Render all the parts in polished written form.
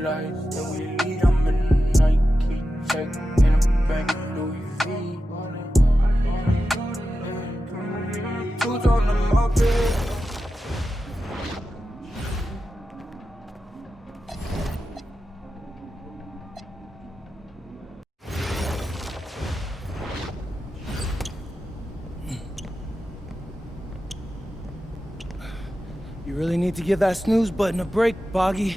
lights that we lead. I'm in the Nike check in a bag of Louis V. Tools on the moped. You really need to give that snooze button a break, Boggy.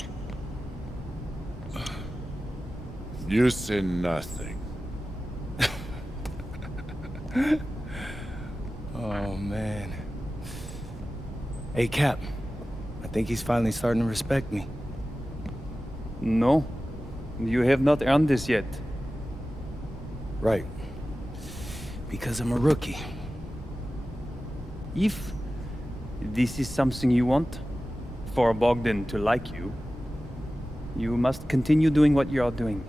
You say nothing. Oh, man. Hey, Cap. I think he's finally starting to respect me. No, you have not earned this yet. Right. Because I'm a rookie. If this is something you want, for Bogdan to like you, you must continue doing what you are doing.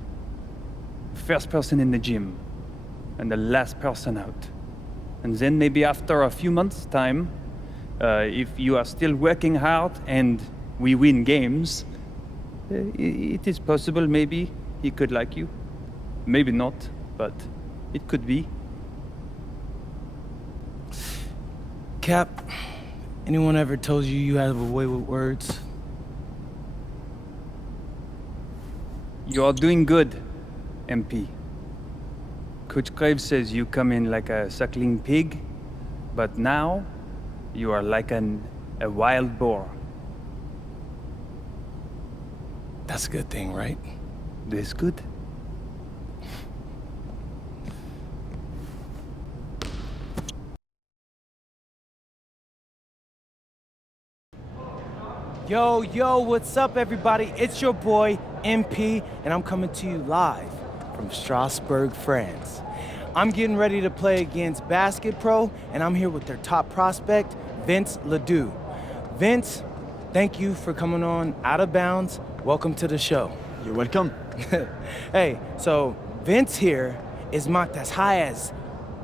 First person in the gym, and the last person out. And then maybe after a few months' time, if you are still working hard and we win games, it is possible maybe he could like you. Maybe not, but it could be. Cap, anyone ever told you you have a way with words? You are doing good, MP. Coach Graves says you come in like a suckling pig, but now you are like a wild boar. That's a good thing, right? This good? Yo, what's up, everybody? It's your boy, MP, and I'm coming to you live from Strasbourg, France. I'm getting ready to play against Basket Pro, and I'm here with their top prospect, Vince Ledoux. Vince, thank you for coming on Out of Bounds. Welcome to the show. You're welcome. Hey, so Vince here is mocked as high as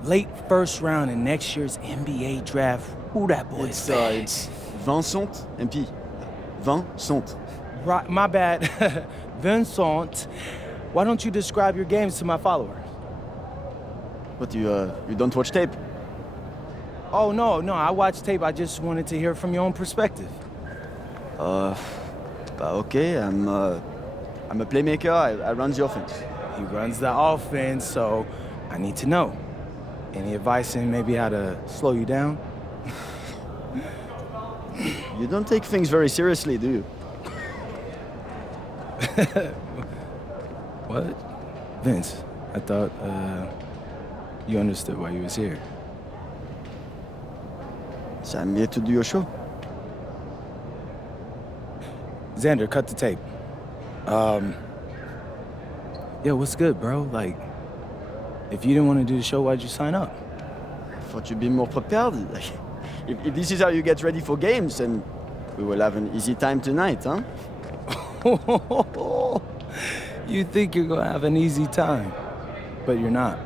late first round in next year's NBA draft. Who that boy is bad. It's Vincent, MP. Vincent. Right, my bad. Vincent, why don't you describe your games to my followers? But you don't watch tape? Oh, no, I watched tape. I just wanted to hear from your own perspective. Okay, I'm a playmaker, I run the offense. He runs the offense, so I need to know. Any advice in maybe how to slow you down? You don't take things very seriously, do you? What? Vince, I thought, you understood why you was here. So I'm here to do your show. Xander, cut the tape. Yo, what's good, bro? Like, if you didn't want to do the show, why'd you sign up? I thought you'd be more prepared. Like, if this is how you get ready for games, then we will have an easy time tonight, huh? You think you're gonna have an easy time, but you're not.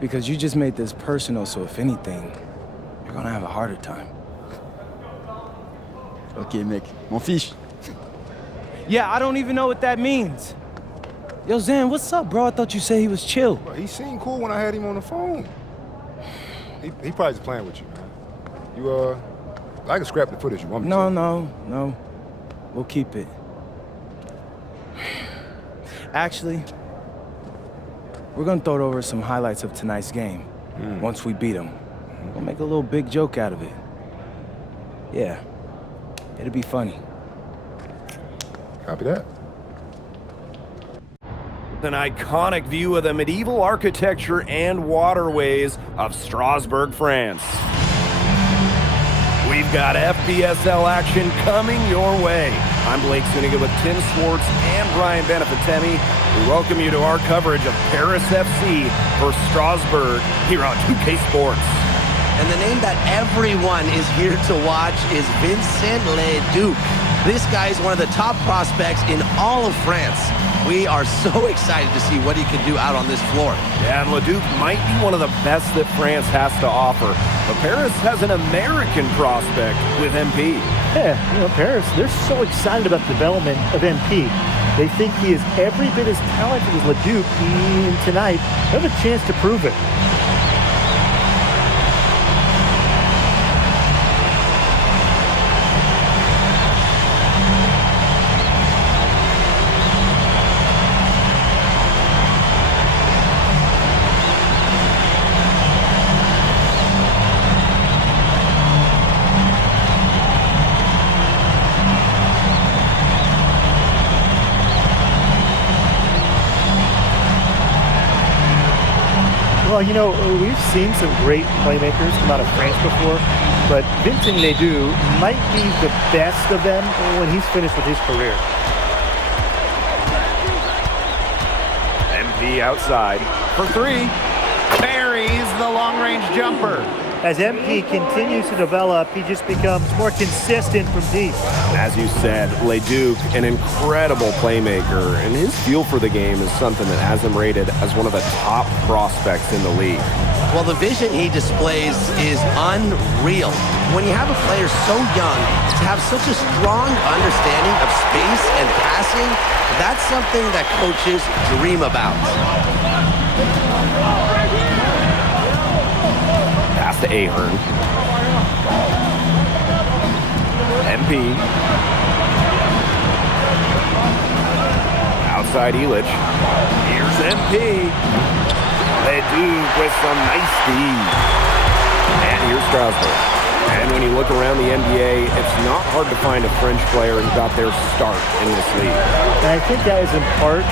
Because you just made this personal, so if anything, you're gonna have a harder time. Okay, mec, m'en fiche. Yeah, I don't even know what that means. Yo, Zan, what's up, bro? I thought you said he was chill. Bro, he seemed cool when I had him on the phone. He probably just playing with you, man. I can scrap the footage you want me to. No. We'll keep it. Actually, we're gonna throw over some highlights of tonight's game. Once we beat them. We'll make a little big joke out of it. Yeah, it'll be funny. Copy that. An iconic view of the medieval architecture and waterways of Strasbourg, France. We've got FBSL action coming your way. I'm Blake Zuniga with Tim Swartz and Brian Benefitemi. We welcome you to our coverage of Paris FC versus Strasbourg here on 2K Sports. And the name that everyone is here to watch is Vincent Ledoux. This guy is one of the top prospects in all of France. We are so excited to see what he can do out on this floor. Yeah, and Leduc might be one of the best that France has to offer. But Paris has an American prospect with MP. Yeah, Paris, they're so excited about the development of MP. They think he is every bit as talented as Leduc, and tonight, they have a chance to prove it. Well, we've seen some great playmakers come out of France before, but Vincent Ledoux might be the best of them when he's finished with his career. MP outside for three. Buries the long-range jumper. As MP continues to develop, he just becomes more consistent from deep. As you said, Leduc, an incredible playmaker, and his feel for the game is something that has him rated as one of the top prospects in the league. Well, the vision he displays is unreal. When you have a player so young, to have such a strong understanding of space and passing, that's something that coaches dream about. Pass to Ahern. MP. Outside Illich. Here's MP. Leduc with some nice speed. And here's Strasbourg. And when you look around the NBA, it's not hard to find a French player who got their start in this league. And I think that is in part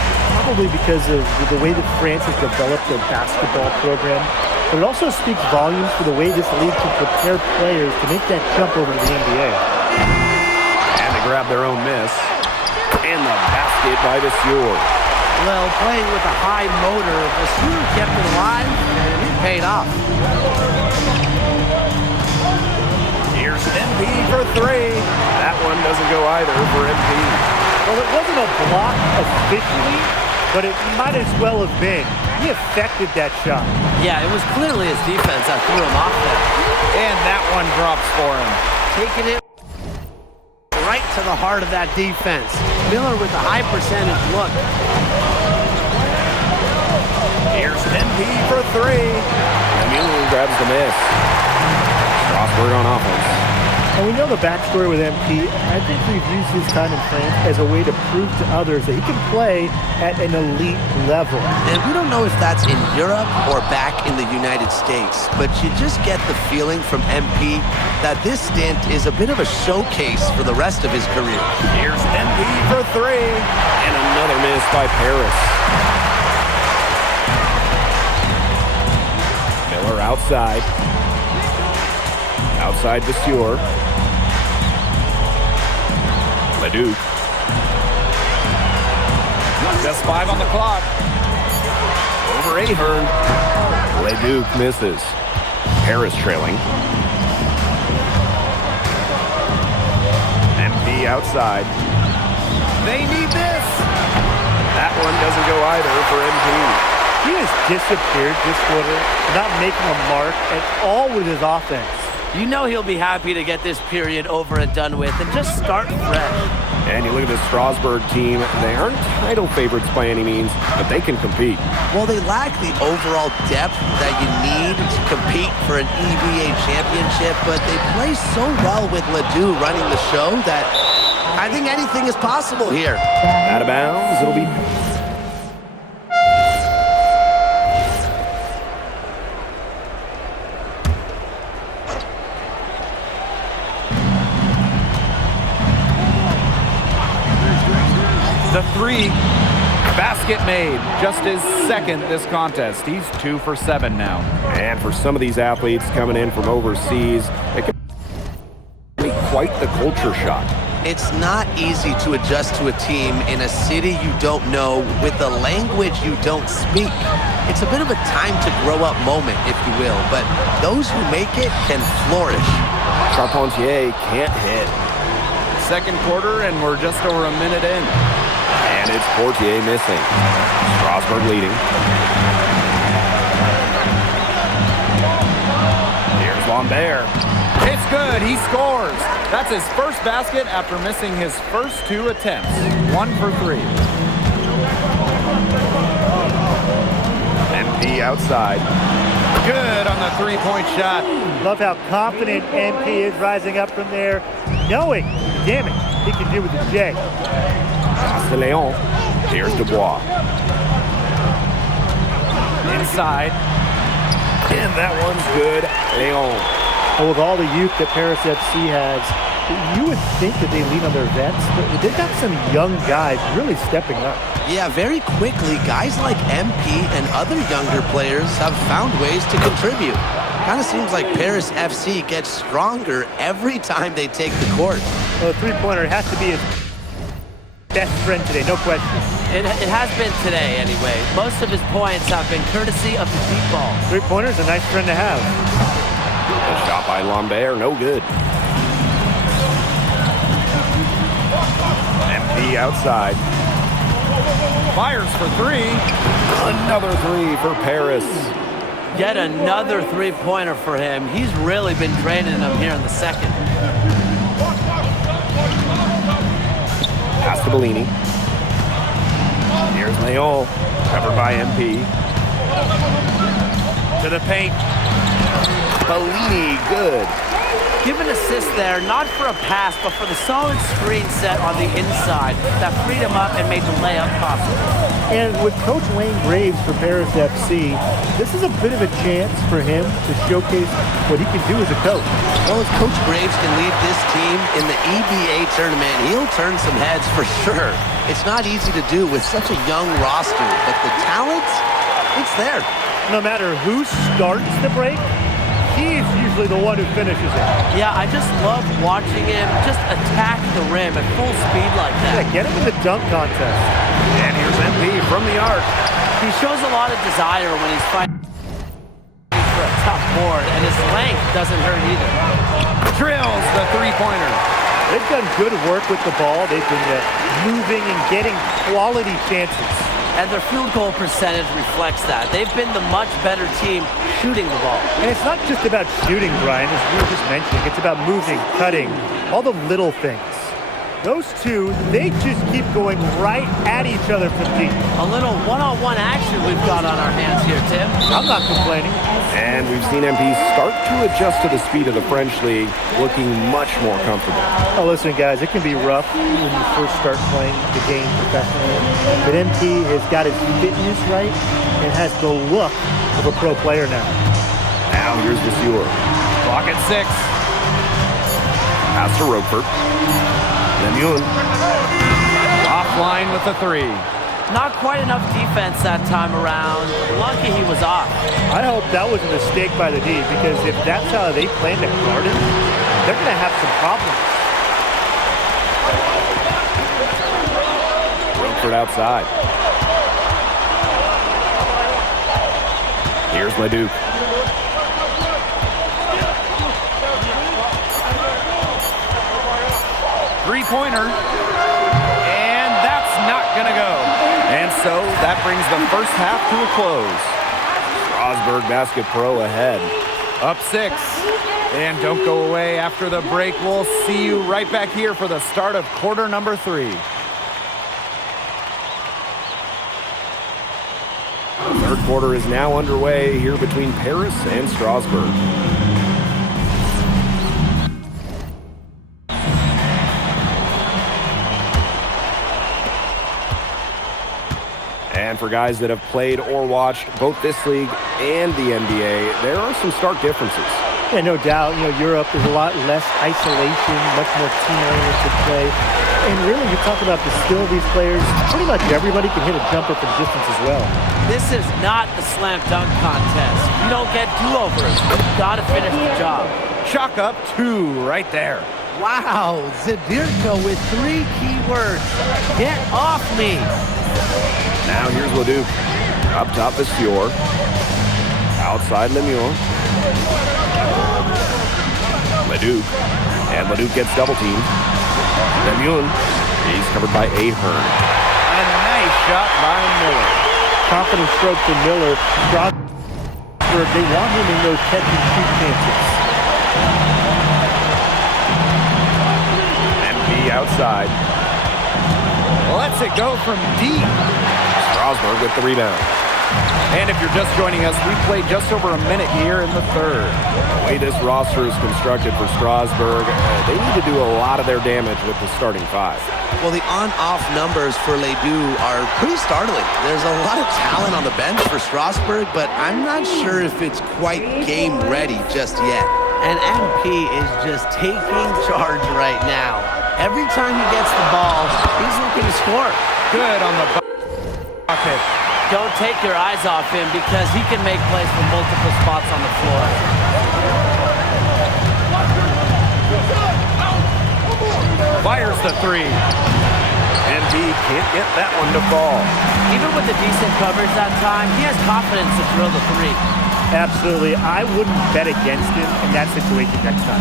probably because of the way that France has developed their basketball program. But it also speaks volumes for the way this league can prepare players to make that jump over to the NBA. And they grab their own miss. And the basket by Vasseur. Well, playing with a high motor, Vasseur kept it alive, and it paid off. Here's MP for three. That one doesn't go either for MP. Well, it wasn't a block officially, but it might as well have been. He affected that shot. Yeah, it was clearly his defense that threw him off there. And that one drops for him. Taking it right to the heart of that defense. Miller with a high percentage look. Here's MP for three. And Miller grabs the miss. Strasbourg on offense. And we know the backstory with MP. I think we've used his time in France as a way to prove to others that he can play at an elite level. And we don't know if that's in Europe or back in the United States, but you just get the feeling from MP that this stint is a bit of a showcase for the rest of his career. Here's MP for three. And another miss by Paris. Miller outside. Outside Vasseur. Leduc. Just 5 on the clock. Over Ahern. Leduc misses. Paris trailing. MP outside. They need this. That one doesn't go either for MP. He has disappeared this quarter, not making a mark at all with his offense. You know he'll be happy to get this period over and done with and just start fresh. And you look at the Strasbourg team, they aren't title favorites by any means, but they can compete. Well, they lack the overall depth that you need to compete for an EBA championship, but they play so well with Ledoux running the show that I think anything is possible here. Out of bounds, it'll be... The three, basket made, just his second this contest. He's 2 for 7 now. And for some of these athletes coming in from overseas, it can be quite the culture shock. It's not easy to adjust to a team in a city you don't know with a language you don't speak. It's a bit of a time to grow up moment, if you will, but those who make it can flourish. Charpentier can't hit. second quarter, and we're just over a minute in. And it's Portier missing. Strasburg leading. Here's Lambert. It's good. He scores. That's his first basket after missing his first 2 attempts. 1 for 3. MP outside. Good on the three-point shot. Love how confident MP is rising up from there, knowing the damage he can do with the J. Castellon. Here's Dubois. Inside. And that one's good. Leon. Well, with all the youth that Paris FC has, you would think that they lean on their vets, but they've got some young guys really stepping up. Yeah, very quickly, guys like MP and other younger players have found ways to contribute. Kind of seems like Paris FC gets stronger every time they take the court. Well, the three-pointer has to be his best friend today, no question. It has been today, anyway. Most of his points have been courtesy of the deep ball. Three-pointer's a nice friend to have. A shot by Lambert, no good. MP outside. Fires for 3. Another 3 for Paris. Yet another three-pointer for him. He's really been draining them here in the second. Pass to Bellini. Here's Leon. Covered by MP. To the paint. Bellini, good. Give an assist there, not for a pass, but for the solid screen set on the inside that freed him up and made the layup possible. And with Coach Wayne Graves for Paris FC, this is a bit of a chance for him to showcase what he can do as a coach. Well, if Coach Graves can lead this team in the EBA tournament, he'll turn some heads for sure. It's not easy to do with such a young roster, but the talent, it's there. No matter who starts the break, he's usually the one who finishes it. Yeah, I just love watching him just attack the rim at full speed like that. Yeah, get him in the dunk contest. And here's MP from the arc. He shows a lot of desire when he's fighting for a tough board, and his length doesn't hurt either. Drills the three-pointer. They've done good work with the ball. They've been moving and getting quality chances. And their field goal percentage reflects that. They've been the much better team shooting the ball. And it's not just about shooting, Brian, as we were just mentioning. It's about moving, cutting, all the little things. Those two, they just keep going right at each other from deep. A little one-on-one action we've got on our hands here, Tim. I'm not complaining. And we've seen MP start to adjust to the speed of the French league, looking much more comfortable. Oh, listen, guys, it can be rough when you first start playing the game professionally. But MP has got his fitness right and has the look of a pro player now. Now here's the Sewer. Clock at 6. Pass to Roquefort. Lemoun. Offline with the 3. Not quite enough defense that time around. Lucky he was off. I hope that was a mistake by the D, because if that's how they plan to guard him, they're going to have some problems. Roquefort outside. Here's Leduc. Three-pointer. And that's not going to go. And so that brings the first half to a close. Strasburg Basket Pro ahead. Up 6. And don't go away after the break. We'll see you right back here for the start of quarter number 3. The third quarter is now underway here between Paris and Strasburg. And for guys that have played or watched both this league and the NBA, there are some stark differences. Yeah, no doubt. You know, Europe is a lot less isolation, much more team-oriented play. And really, you talk about the skill of these players, pretty much everybody can hit a jumper from distance as well. This is not the slam dunk contest. You don't get do-overs. You've got to finish the job. Chalk up 2 right there. Wow, Zadirko with 3 key words. Get off me. Now here's Leduc. Up top is Fior. Outside Lemuel. Leduc. And Leduc gets double teamed. Lemuel. He's covered by Ahern. A nice shot by Miller. Confident stroke for Miller. Strasburg, they want him in those catch-and-shoot chances. MP outside. Lets it go from deep. Strasburg with the rebound. And if you're just joining us, we played just over a minute here in the third. The way this roster is constructed for Strasburg, they need to do a lot of their damage with the starting five. Well, the on-off numbers for Ledoux are pretty startling. There's a lot of talent on the bench for Strasburg, but I'm not sure if it's quite game ready just yet. And MP is just taking charge right now. Every time he gets the ball, he's looking to score. Good on the bucket. Don't take your eyes off him because he can make plays from multiple spots on the floor. Fires the three. MP can't get that one to fall. Even with the decent coverage that time, he has confidence to drill the three. Absolutely. I wouldn't bet against him in that situation next time.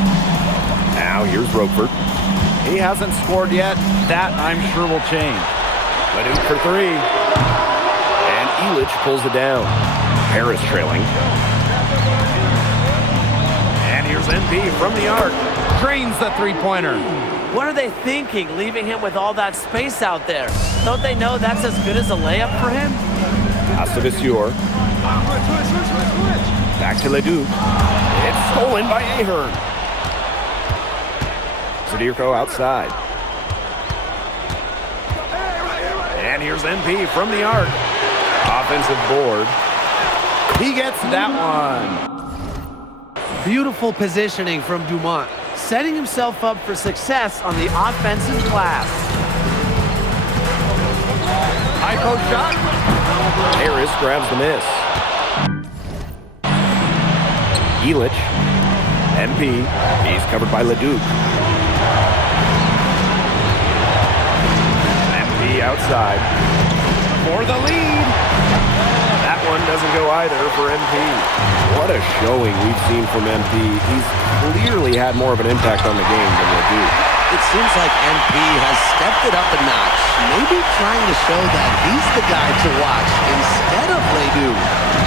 Now here's Roquefort. He hasn't scored yet. That, I'm sure, will change. Ledoux for three. And Elich pulls it down. Harris trailing. And here's MP from the arc. Drains the three-pointer. What are they thinking, leaving him with all that space out there? Don't they know that's as good as a layup for him? Astavassior. Back to Ledoux. It's stolen by Ahern. Zadirko outside. And here's MP from the arc. Offensive board. He gets that one. Beautiful positioning from Dumont, setting himself up for success on the offensive glass. High post shot. Harris grabs the miss. Elich. MP. He's covered by Ledoux. MP outside. For the lead. That one doesn't go either for MP. What a showing we've seen from MP. He's clearly had more of an impact on the game than Ledoux. It seems like MP has stepped it up a notch, maybe trying to show that he's the guy to watch instead of Ledoux.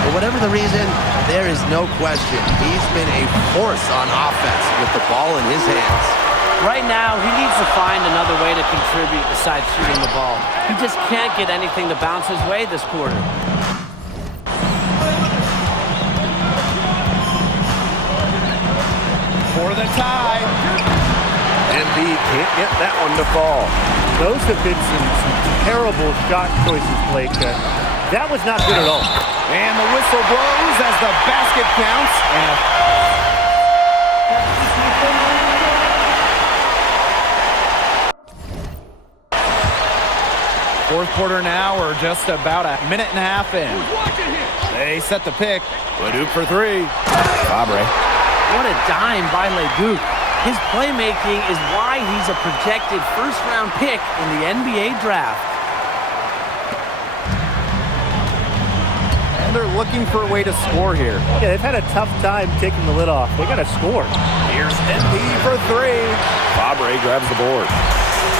For whatever the reason, there is no question he's been a force on offense with the ball in his hands. Right now, he needs to find another way to contribute besides shooting the ball. He just can't get anything to bounce his way this quarter. For the tie. MP can't get that one to fall. Those have been some terrible shot choices, Blake. That was not good at all. And the whistle blows as the basket counts. And fourth quarter now, we're just about a minute and a half in. They set the pick. Ledoux for three. Fabre. What a dime by Ledoux. His playmaking is why he's a projected first-round pick in the NBA draft. And they're looking for a way to score here. Yeah, they've had a tough time taking the lid off. They got to score. Here's MP for three. Fabre grabs the board.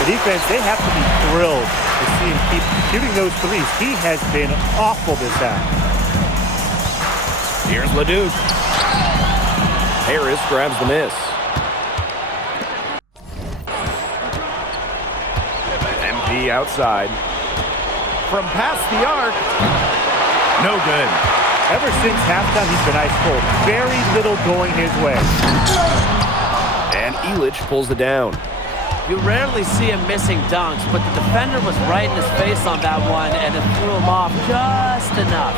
The defense, they have to be thrilled to see him keep shooting those threes. He has been awful this half. Here's Ledoux. Harris grabs the miss. MP outside. From past the arc. No good. Ever since halftime, he's been ice cold. Very little going his way. And Elich pulls it down. You rarely see him missing dunks, but the defender was right in his face on that one, and it threw him off just enough.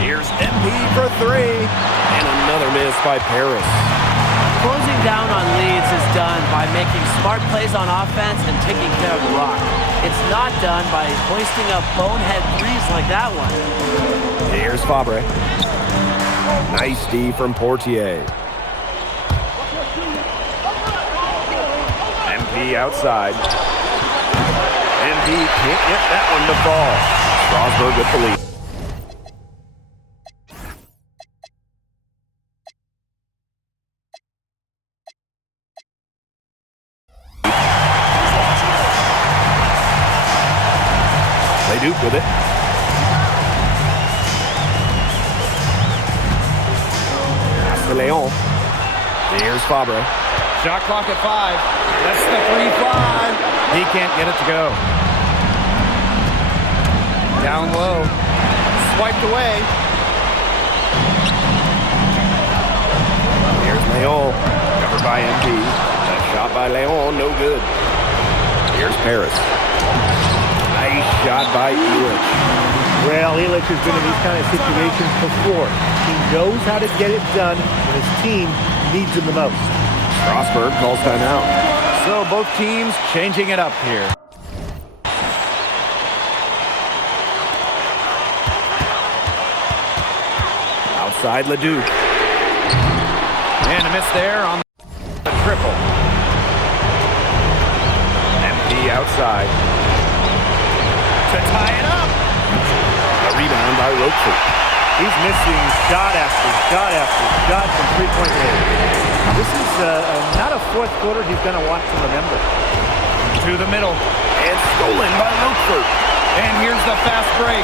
Here's MP for three. And another miss by Paris. Closing down on leads is done by making smart plays on offense and taking care of the rock. It's not done by hoisting up bonehead threes like that one. Here's Fabre. Nice D from Portier. MP outside. MP can't get that one to fall. Strasburg with the lead. Here's Fabre. Shot clock at 5. That's the 3 fly. He can't get it to go. Down low. Swiped away. Here's Leon. Covered by MP. That shot by Leon, no good. Here's Paris. Nice shot by Illich. Well, Illich has been in these kind of situations before. He knows how to get it done when his team needs him the most. Strasburg calls timeout. So both teams changing it up here. Outside Leduc. And a miss there on the triple. MP outside. To tie it up. A rebound by Rochefort. He's missing shot after shot after shot from three-point range. This is not a fourth quarter he's going to want to remember. To the middle. And stolen by Rochefort. And here's the fast break.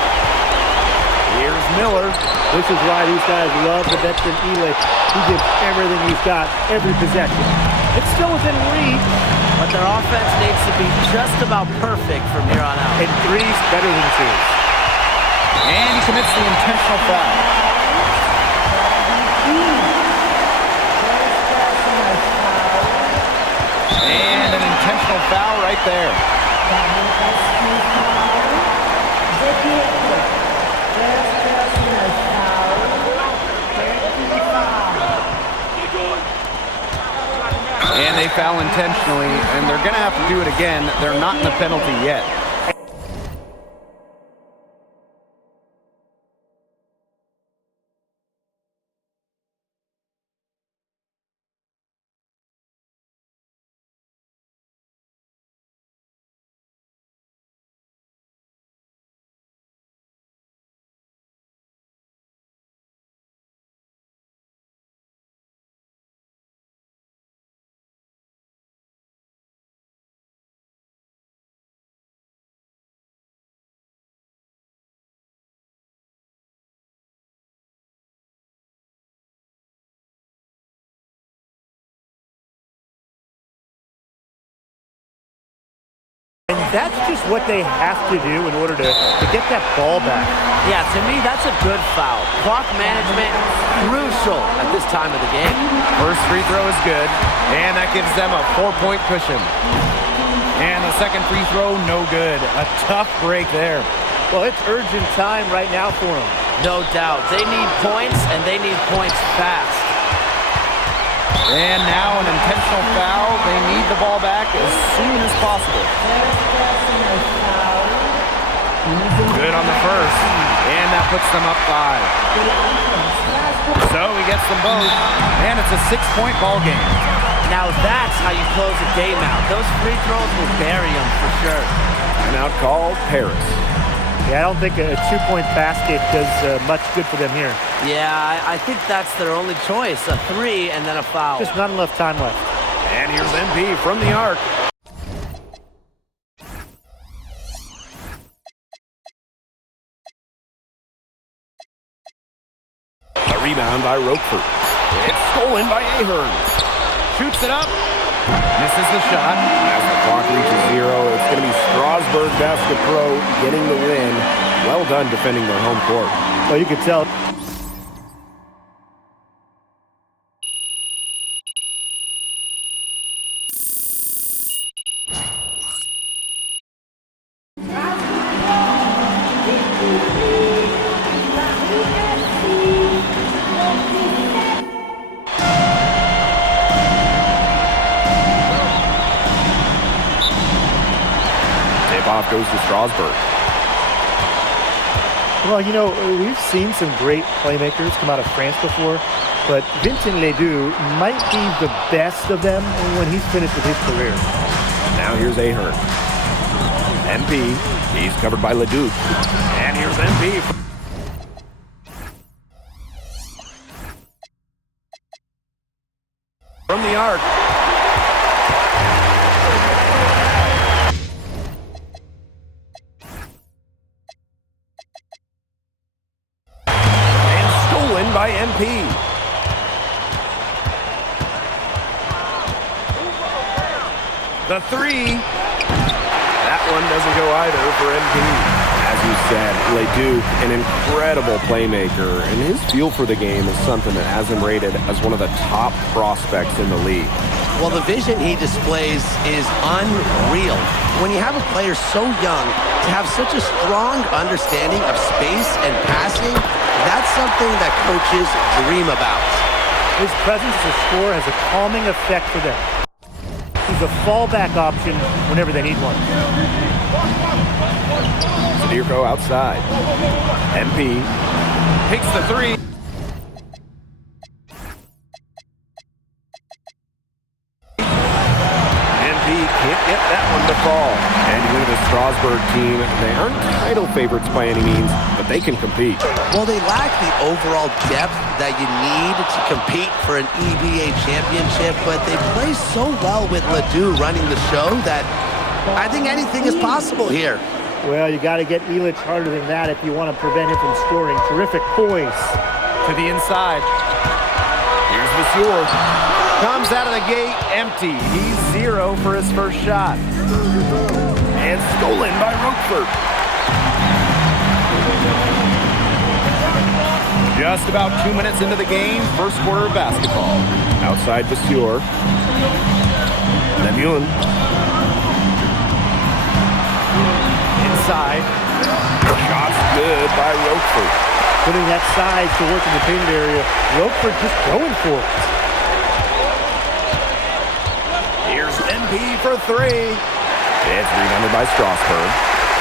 Here's Miller. This is why these guys love the veteran Illich. He gives everything he's got, every possession. It's still within reach. But their offense needs to be just about perfect from here on out. And three's better than twos. And he commits the intentional foul. And an intentional foul right there. And they foul intentionally, and they're going to have to do it again. They're not in the penalty yet. And that's just what they have to do in order to get that ball back. Yeah, to me, that's a good foul. Clock management, crucial at this time of the game. First free throw is good, and that gives them a 4-point cushion. And the second free throw, no good. A tough break there. Well, it's urgent time right now for them. No doubt. They need points, and they need points fast. And now an intentional foul. They need the ball back as soon as possible. Good on the first, and that puts them up 5. So he gets them both, and it's a 6-point ball game. Now that's how you close a game out. Those free throws will bury them for sure. Timeout called Paris. Yeah, I don't think a two-point basket does much good for them here. Yeah, I think that's their only choice. A 3 and then a foul. Just not enough time left. And here's MP from the arc. A rebound by Rochefort. It's stolen by Ahern. Shoots it up. Misses the shot. As the clock reaches 0, it's going to be Strasburg Basket Pro getting the win. Well done defending their home court. Well, you could tell. Tip-off goes to Strasburg. Well, you know, we've seen some great playmakers come out of France before, but Vincent Ledoux might be the best of them when he's finished with his career. Now here's Ahern. MP, he's covered by Leduc. And here's MP. From the arc. And stolen by MP. The three. That one doesn't go either for MP. As you said, Leduc, an incredible playmaker, and his feel for the game is something that has him rated as one of the top prospects in the league. Well, the vision he displays is unreal. When you have a player so young, to have such a strong understanding of space and passing, that's something that coaches dream about. His presence as a scorer has a calming effect for them. He's a fallback option whenever they need one. Zadirko outside. MP takes the three. MP can't get that one to fall. And you look at the Strasburg team, they aren't title favorites by any means, but they can compete. Well, they lack the overall depth that you need to compete for an EBA championship, but they play so well with Ledoux running the show that I think anything is possible here. Well, you got to get Illich harder than that if you want to prevent him from scoring. Terrific poise. To the inside. Here's Vasseur. Comes out of the gate empty. He's 0 for his first shot. And stolen by Roquefort. Just about 2 minutes into the game, first quarter of basketball. Outside Vasseur. Lemoine. Inside. Shot's good by Roquefort. Putting that size to work in the painted area. Roquefort just going for it. Here's MP for three. It's rebounded by Strasburg.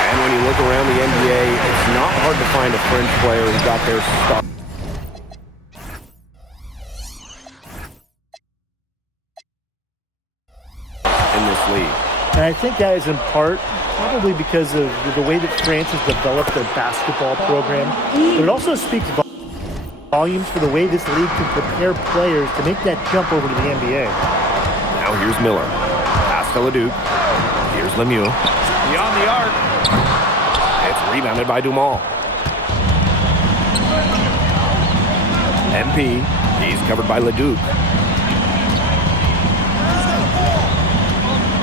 And when you look around the NBA, it's not hard to find a French player who got their start in this league. And I think that is in part probably because of the way that France has developed their basketball program. But it also speaks volumes for the way this league can prepare players to make that jump over to the NBA. Now here's Miller. Pass to Leduc. Here's Lemieux. Beyond the arc. It's rebounded by Dumas. MP. He's covered by Leduc.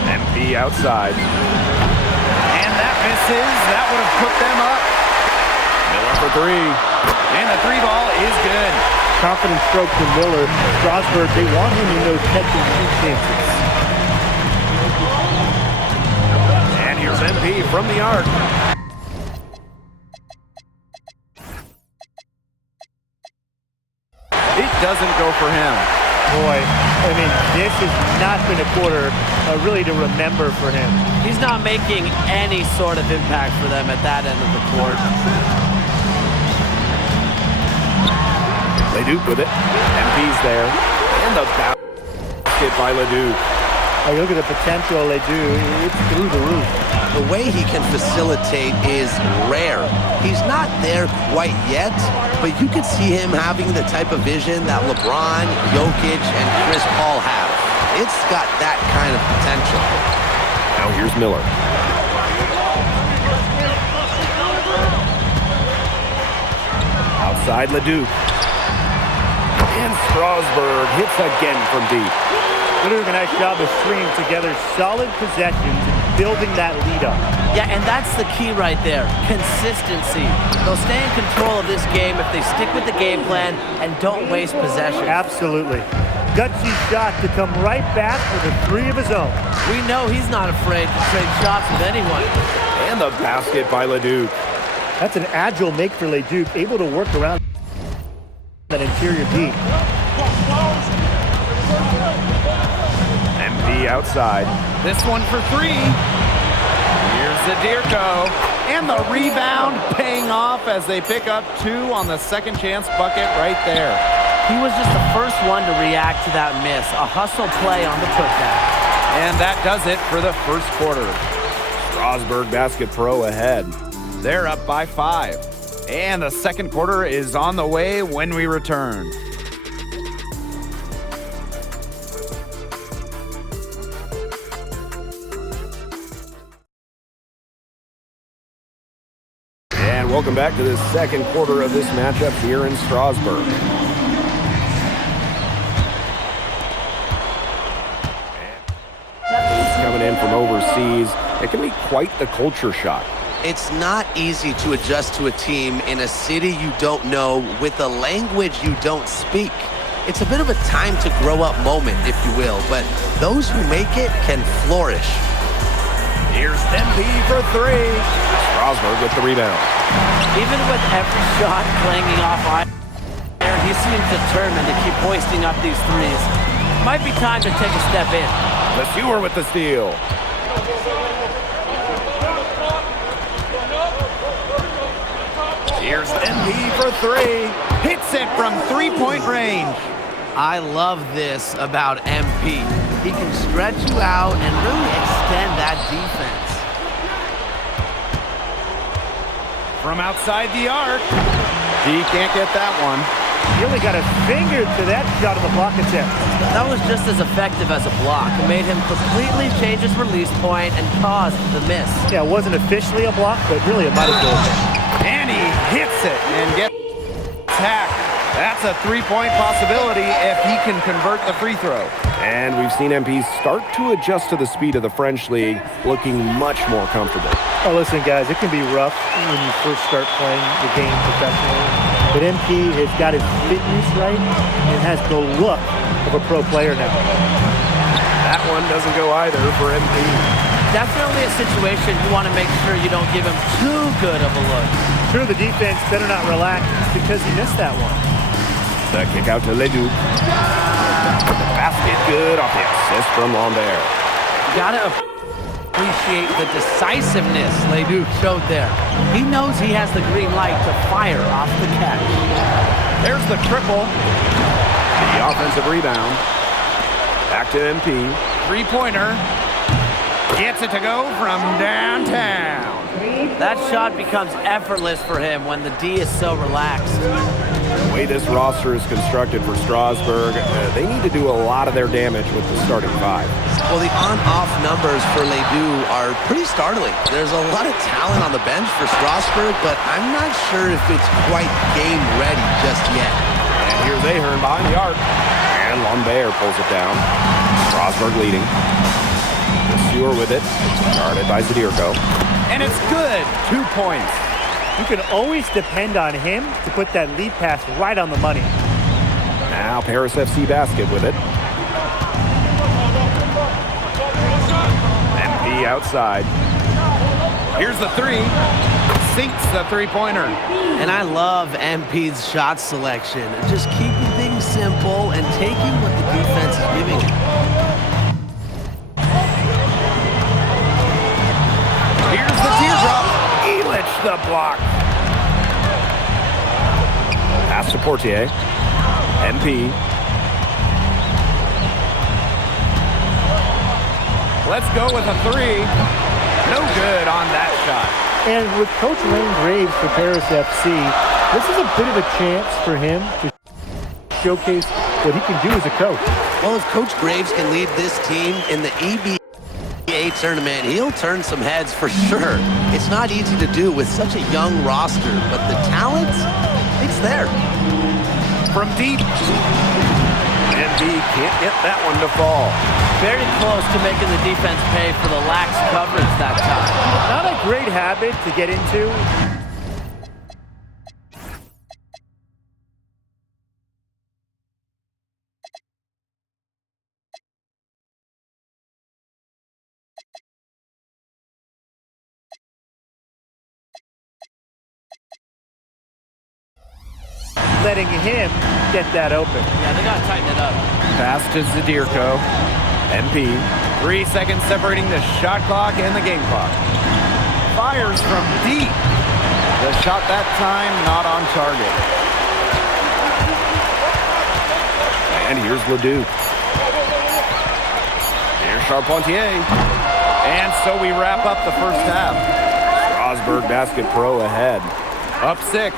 MP outside. And that misses. That would have put them up. Miller for three. And the three ball is good. Confident stroke from Miller. Strasburg, they want him in those catch-and-shoot chances. And here's MP from the arc. It doesn't go for him. Boy, I mean, this has not been a quarter really to remember for him. He's not making any sort of impact for them at that end of the court. Leduc with it. MP's there. And the basket by Leduc. Oh, you look at the potential of Ledoux, it's through the roof. The way he can facilitate is rare. He's not there quite yet, but you could see him having the type of vision that LeBron, Jokic, and Chris Paul have. It's got that kind of potential. Now here's Miller. Outside Leduc. And Strasburg hits again from deep. They're doing a nice job of stringing together solid possessions and building that lead up. Yeah, and that's the key right there, consistency. They'll stay in control of this game if they stick with the game plan and don't waste possession. Absolutely. Gutsy shot to come right back with a three of his own. We know he's not afraid to trade shots with anyone. And the basket by Leduc. That's an agile make for Leduc, able to work around that interior D. MP outside. This one for three. Here's Zadirko. And the rebound paying off as they pick up two on the second chance bucket right there. He was just the first one to react to that miss. A hustle play on the putback. And that does it for the first quarter. Strasburg Basket Pro ahead. They're up by 5. And the second quarter is on the way when we return. And welcome back to the second quarter of this matchup here in Strasburg. Coming in from from overseas, it can be quite the culture shock. It's not easy to adjust to a team in a city you don't know with a language you don't speak. It's a bit of a time to grow up moment, if you will, but those who make it can flourish. Here's MP for three. Strasburg with the rebound. Even with every shot clanging off air, he seems determined to keep hoisting up these threes. Might be time to take a step in. Lesueur with the steal. Here's MP for three. Hits it from three-point range. I love this about MP. He can stretch you out and really extend that defense. From outside the arc. He can't get that one. He only got a finger to that shot on the block attempt. That was just as effective as a block. It made him completely change his release point and caused the miss. Yeah, it wasn't officially a block, but really it might have been. And he hits it and gets attacked. That's a three-point possibility if he can convert the free throw. And we've seen MP start to adjust to the speed of the French league, looking much more comfortable. Oh, listen, guys, it can be rough when you first start playing the game professionally. But MP has got his fitness right and has the look of a pro player now. That one doesn't go either for MP. Definitely a situation you want to make sure you don't give him too good of a look. Sure, the defense better not relax because he missed that one. The kick out to Leduc. Basket good off the assist from Lambert. Gotta appreciate the decisiveness Leduc showed there. He knows he has the green light to fire off the catch. There's the triple. The offensive rebound. Back to MP. Three-pointer. Gets it to go from downtown. That shot becomes effortless for him when the D is so relaxed. The way this roster is constructed for Strasburg, they need to do a lot of their damage with the starting five. Well, the on-off numbers for Ledoux are pretty startling. There's a lot of talent on the bench for Strasburg, but I'm not sure if it's quite game ready just yet. And here's Ahern behind the arc. And Lambert pulls it down. Strasburg leading. Lesueur with it. Guarded by Zadirko. And it's good. 2 points. You can always depend on him to put that lead pass right on the money. Now Paris FC basket with it. MP outside. Here's the three. Sinks the three-pointer. And I love MP's shot selection. Just keeping things simple and taking what the defense is giving him. Here's the teardrop. Elich the block. Pass to Portier. MP. Let's go with a three. No good on that shot. And with Coach Lane Graves for Paris FC, this is a bit of a chance for him to showcase what he can do as a coach. Well, if Coach Graves can lead this team in the EBA tournament, he'll turn some heads for sure. It's not easy to do with such a young roster, but the talent, it's there. From deep. MP can't get that one to fall. Very close to making the defense pay for the lax coverage that time. Not a great habit to get into. Letting him get that open. Yeah, they gotta tighten it up. Pass to Zadirko. MP. 3 seconds separating the shot clock and the game clock. Fires from deep. The shot that time not on target. And here's Leduc. Here's Charpentier. And so we wrap up the first half. Strasburg Basket Pro ahead. Up 6.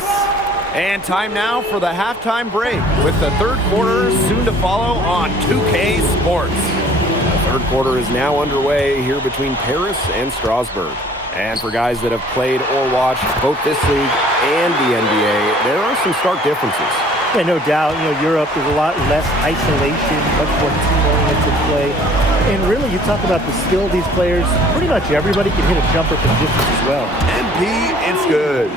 And time now for the halftime break with the third quarter soon to follow on 2K Sports. The third quarter is now underway here between Paris and Strasburg. And for guys that have played or watched both this league and the NBA, there are some stark differences. Yeah, no doubt. You know, Europe is a lot less isolation, much more team-oriented play. And really, you talk about the skill of these players, pretty much everybody can hit a jumper from distance as well. MP, it's good.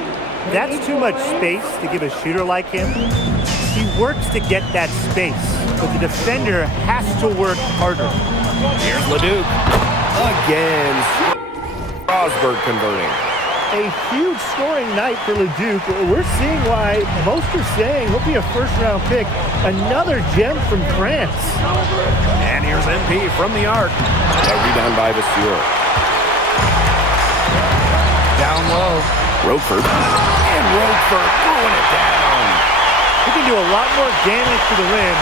That's too much space to give a shooter like him. He works to get that space, but the defender has to work harder. Here's Leduc. Again, Strasburg converting. A huge scoring night for Leduc. We're seeing why most are saying he'll be a first-round pick. Another gem from France. And here's MP from the arc. A rebound by Vasseur. Down low. Roquefort. And Roquefort throwing it down. He can do a lot more damage to the rim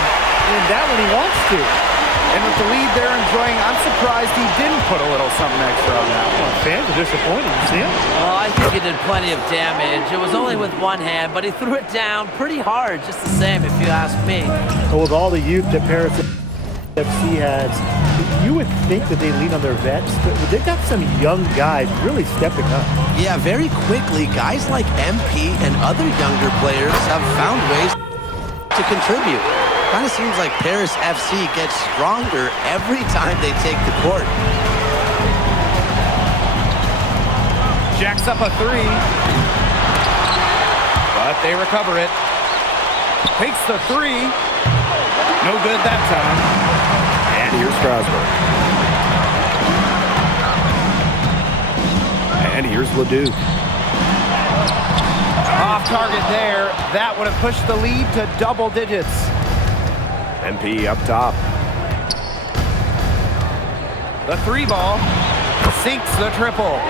than that when he wants to. And with the lead they're enjoying, I'm surprised he didn't put a little something extra on that one. Fans are disappointed. You see him? Well, I think he did plenty of damage. It was only with one hand, but he threw it down pretty hard, just the same, if you ask me. But with all the youth that Paris FC has, you would think that they lean on their vets, but they've got some young guys really stepping up. Yeah, very quickly, guys like MP and other younger players have found ways to contribute. Kind of seems like Paris FC gets stronger every time they take the court. Jacks up a three. But they recover it. Takes the three. No good that time. And here's Strasburg. And here's Leduc. Off target there. That would have pushed the lead to double digits. MP up top. The three ball sinks the triple.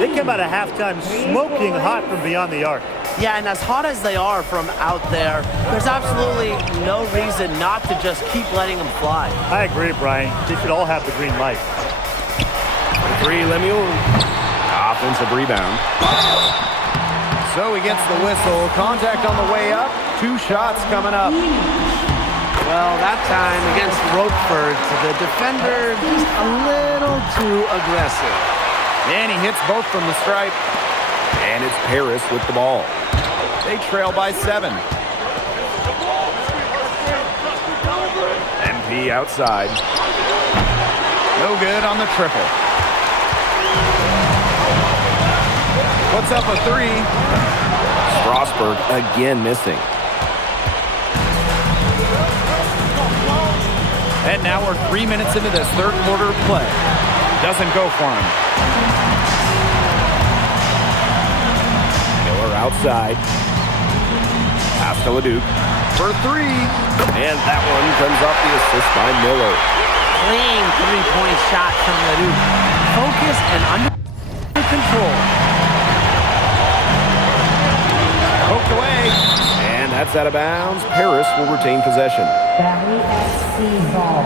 They come out of halftime smoking hot from beyond the arc. Yeah, and as hot as they are from out there, there's absolutely no reason not to just keep letting them fly. I agree, Brian. They should all have the green light. Three, Lemuel. Offensive rebound. So he gets the whistle. Contact on the way up. 2 shots coming up. Well, that time against Roquefort, the defender just a little too aggressive. And he hits both from the stripe. And it's Paris with the ball. They trail by 7. MP outside. No good on the triple. What's up a 3? Strasburg again missing. And now we're 3 minutes into this third quarter of play. Doesn't go for him. Miller outside. Pass to Leduc. For 3. And that one comes off the assist by Miller. Clean three-point shot from Leduc. Focus and under control. Poked away. And that's out of bounds. Paris will retain possession. Paris FC ball.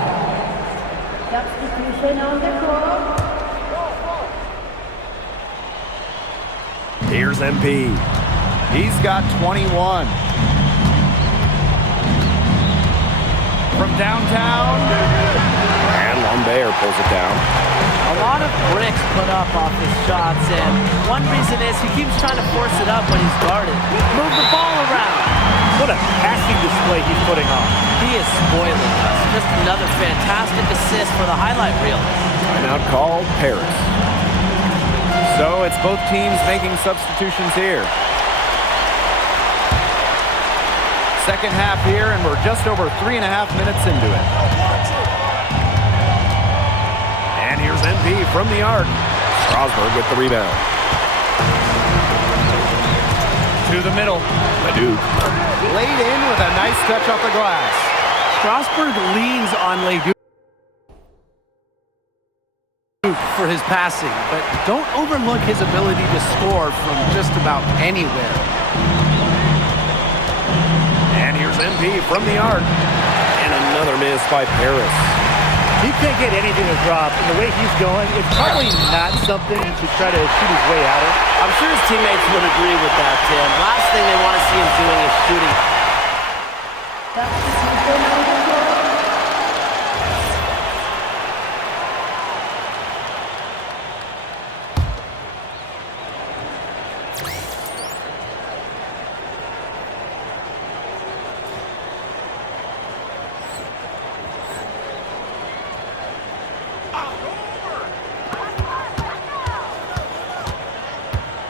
Substitution on the court. Here's MP. He's got 21. From downtown. And Lambert pulls it down. A lot of bricks put up off his shots, and one reason is he keeps trying to force it up when he's guarded. Move the ball around. What a passing display he's putting on. He is spoiling us. Just another fantastic assist for the highlight reel. Timeout called Paris. So it's both teams making substitutions here. Second half here, and we're just over 3.5 minutes into it. And here's MP from the arc. Strasburg with the rebound. To the middle. Leduc. Laid in with a nice touch off the glass. Strasburg leans on Leduc for his passing, but don't overlook his ability to score from just about anywhere. And here's MP from the arc. And another miss by Paris. He can't get anything to drop, and the way he's going, it's probably not something he should try to shoot his way out of. I'm sure his teammates would agree with that, Tim. Last thing they want to see him doing is shooting. Substitution on the court.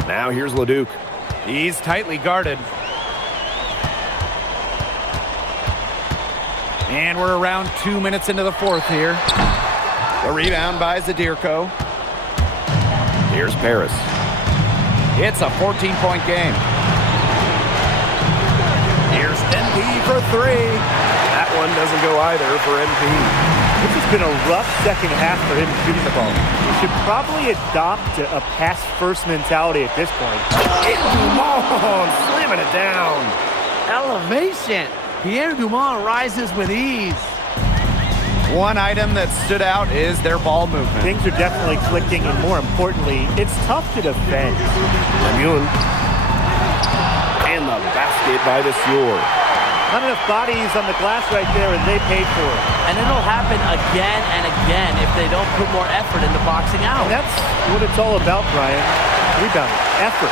Now here's Leduc. He's tightly guarded. And we're around 2 minutes into the fourth here. The rebound by Zadirko. Here's Paris. It's a 14-point game. Here's MP for three. That one doesn't go either for MP. This has been a rough second half for him shooting the ball. He should probably adopt a pass-first mentality at this point. Dumont slamming it down. Elevation. Pierre Dumont rises with ease. One item that stood out is their ball movement. Things are definitely clicking, and more importantly, it's tough to defend. Lemieux. And the basket by the Sieur. Not enough bodies on the glass right there, and they paid for it. And it'll happen again and again if they don't put more effort into boxing out. And that's what it's all about, Brian. Rebound, effort.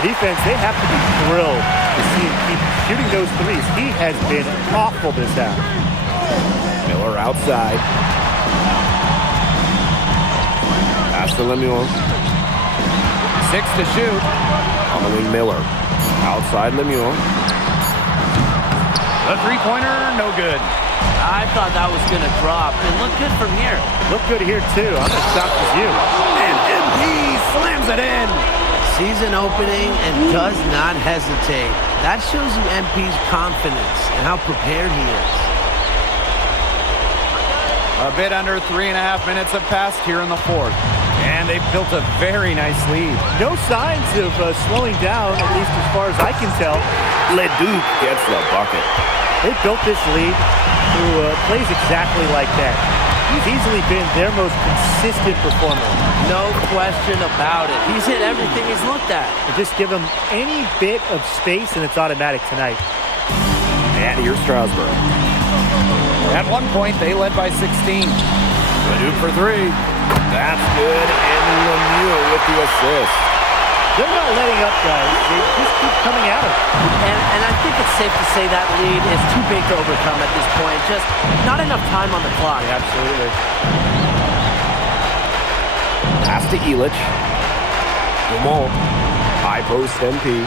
The defense, they have to be thrilled to see him keep shooting those threes. He has been awful this half. Miller outside. Pass to Lemieux. 6 to shoot. On the wing, Miller. Outside Lemieux. The three-pointer, no good. I thought that was going to drop. It looked good from here. Looked good here, too. I'm as shocked as you. And MP slams it in. Season opening and does not hesitate. That shows you MP's confidence and how prepared he is. A bit under 3.5 minutes have passed here in the fourth. And they've built a very nice lead. No signs of slowing down, at least as far as I can tell. Leduc gets the bucket. They built this lead through plays exactly like that. He's easily been their most consistent performer. No question about it. He's hit everything he's looked at. And just give him any bit of space, and it's automatic tonight. And here's Strasburg. At one point, they led by 16. Leduc for three. That's good, and Lemieux with the assist. They're not letting up, guys. They just keep coming at him. And I think it's safe to say that lead is too big to overcome at this point. Just not enough time on the clock. Yeah, absolutely. Pass to Illich. Dumont. High post MP.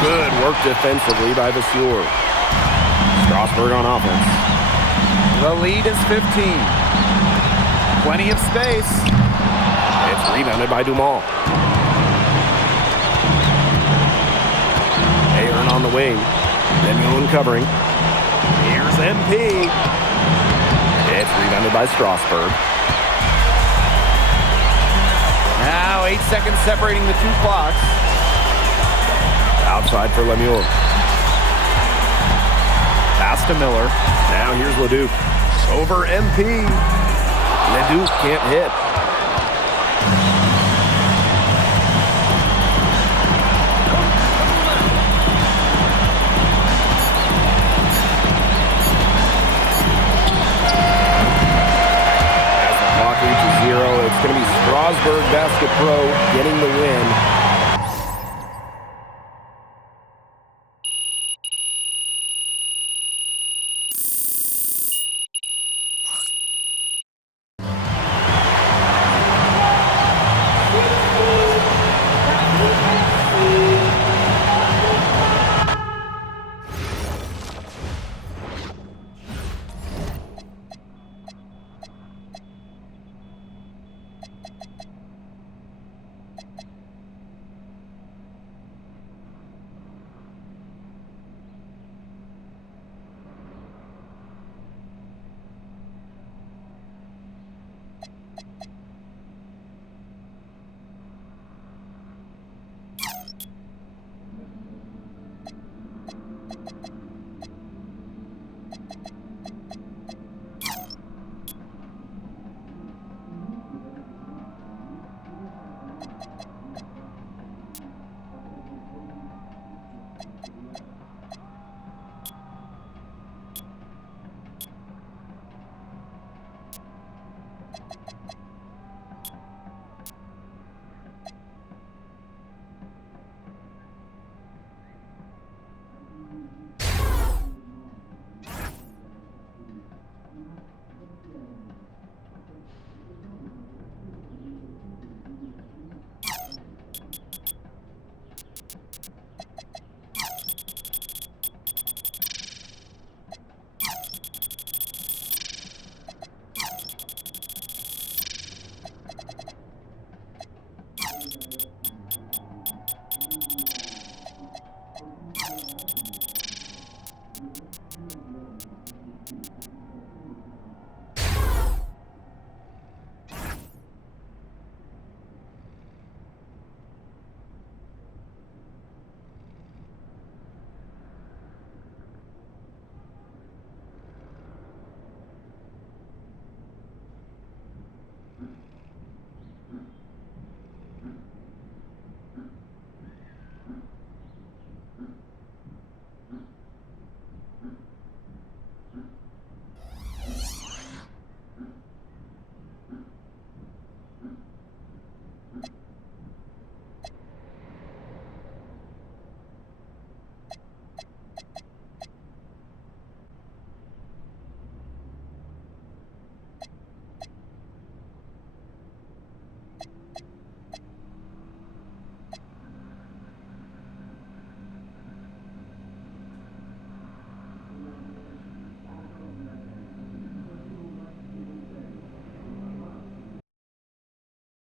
Good work defensively by Vasseur. Strasburg on offense. The lead is 15. Plenty of space. It's rebounded by Dumont. Aaron on the wing. Lemieux covering. Here's MP. It's rebounded by Strasburg. Now 8 seconds separating the two clocks. Outside for Lemieux. Pass to Miller. Now here's Leduc. Over MP. Leduc can't hit. As the clock reaches 0, it's going to be Strasburg Basket Pro getting the win.